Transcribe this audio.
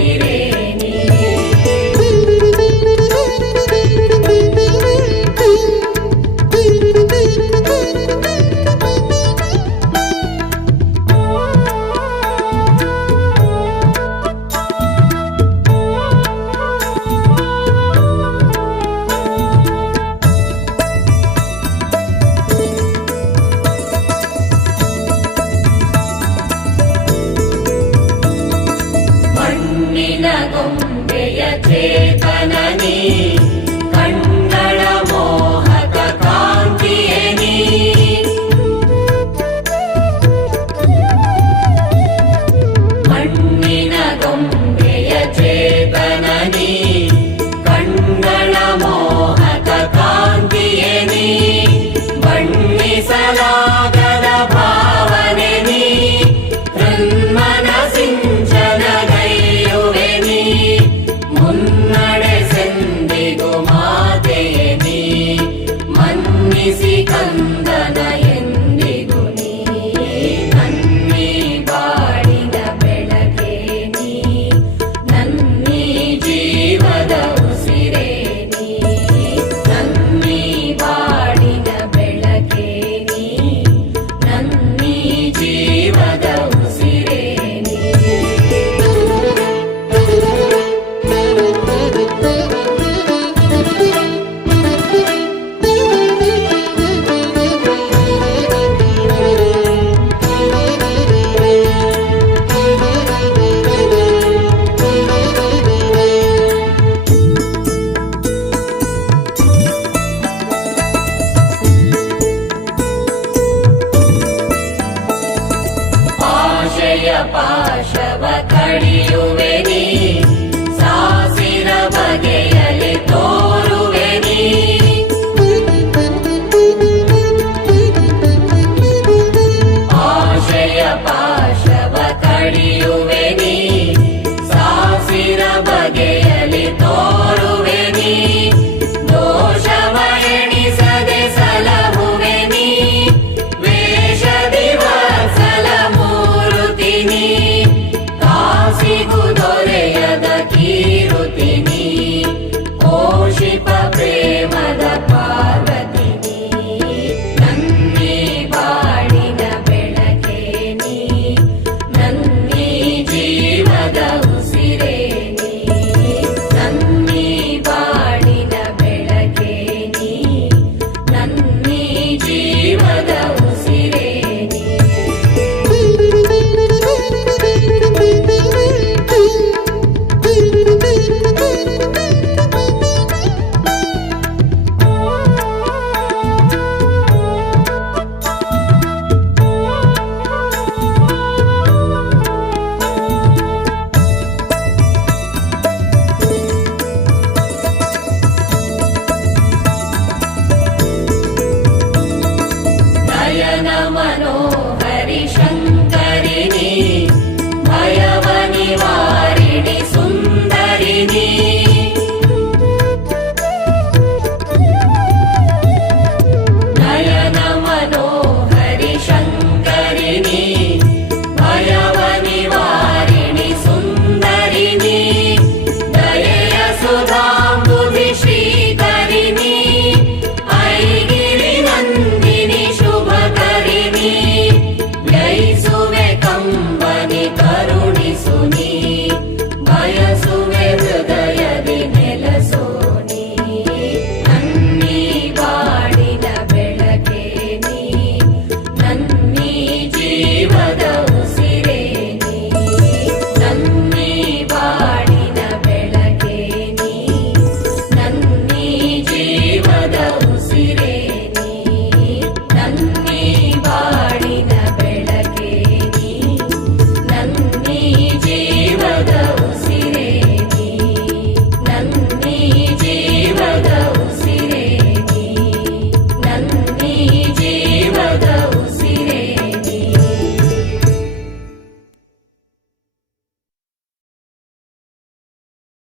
Siri. tonight. ಪಾ